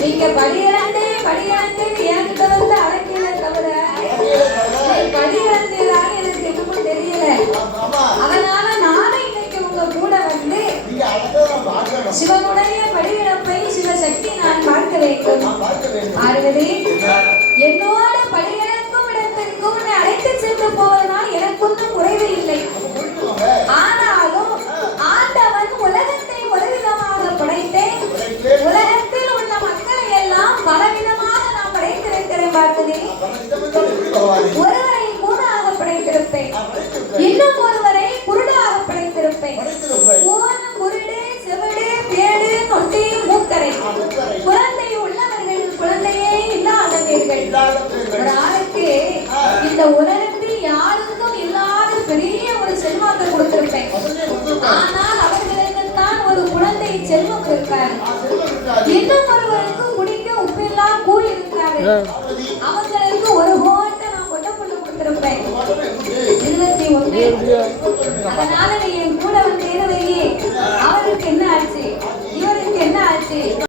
நீங்க படியிறந்து என்கிட்ட வந்து அழைக்கல தவிர படியிறந்துதான் எனக்கு எதுவும் தெரியல. அதனால நானே இன்னைக்கு உங்க கூட வந்து சிவனுடைய படியிறப்பை சிவசக்தி நான் பார்க்க வேண்டும். பார்வதி, என்னோட படியிறக்கும் இடத்திற்கும் அழைத்து சென்று போவதனால் எனக்கு ஒன்றும் குறைவு இல்லை. ஆனாலும் ஆண்டவன் உலகத்தை ஒரு விதமாக படைத்தேன். உலகத்தில் உள்ள மக்களை எல்லாம் பலவிதமாக நான் படைத்திருக்கிறேன். பார்வதி, ஒருவரை கூடாக படைத்திருப்பேன், இன்னும் ஒருவரை குருடாக படைத்திருப்பேன். ஓனம், குருடு, செவடு, பேடு, நொட்டி, மூக்கரை. குழந்தை உள்ளவர்கள், குழந்தையே இல்லாதவர்கள். ஒரு ஆளுக்கு இந்த உலகத்தில் யாருக்கும் இல்லாத பெரிய ஒரு செல்வாக்கை கொடுத்திருப்பேன். ஆனால் அவர்களுக்குத்தான் ஒரு குழந்தை செல்வம் இருக்காரு. இன்னும் ஒருவருக்கு குடிக்க உப்பில்லா கூழ் இருக்காரு. அவங்களுக்கு ஒரு ஹோட்டை நான் கொண்டு கொடுத்திருப்பேன். 21